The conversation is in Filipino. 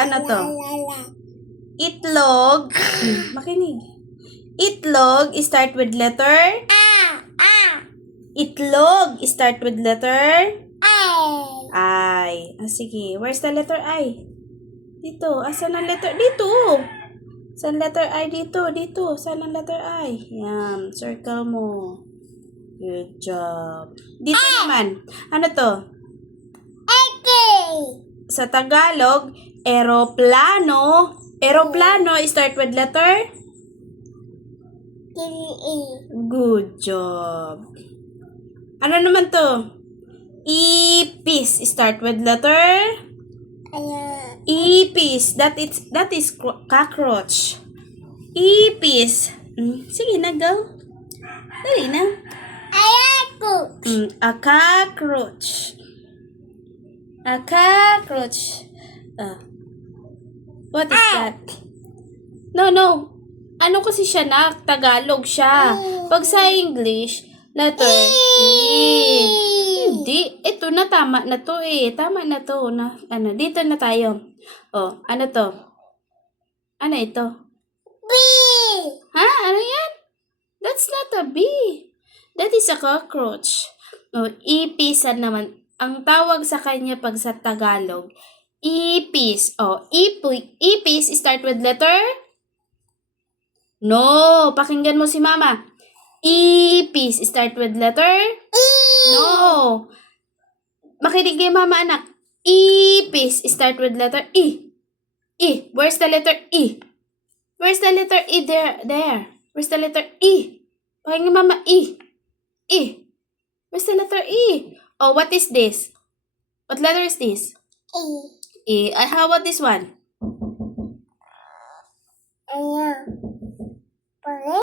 Ano to? Itlog. Makinig. Itlog, start with letter? Itlog, start with letter? I. Sige. Where's the letter I? Dito. Asan ang letter? Dito. Saan letter I? Dito. Dito. Saan ang letter I? Yan. Circle mo. Good job. Dito naman. Ano to? Sa Tagalog, eroplano. Eroplano, start with letter? Good job. Ano naman to? Ipis, start with letter? Ipis. That is cockroach. Ipis. Sige na, go. Dali na. A cockroach. A cockroach. What is that? No. Ano kasi siya na? Tagalog siya. Pag sa English, letter E. Hindi. Ito na, tama na to eh. Tama na to. Dito na tayo. Ano to? Ano ito? B. Ha? Ano yan? That's not a bee. That is a cockroach. Ipisan naman. Ang tawag sa kanya pag sa Tagalog, ipis. Ipis start with letter? No. Pakinggan mo si mama. Ipis start with letter? No. Makinig kay mama, anak. Ipis start with letter E. E. Where's the letter E? Where's the letter E? There. Where's the letter E? Pakinggan mama. E. E. Where's the letter E? What is this? What letter is this? E. How about this one?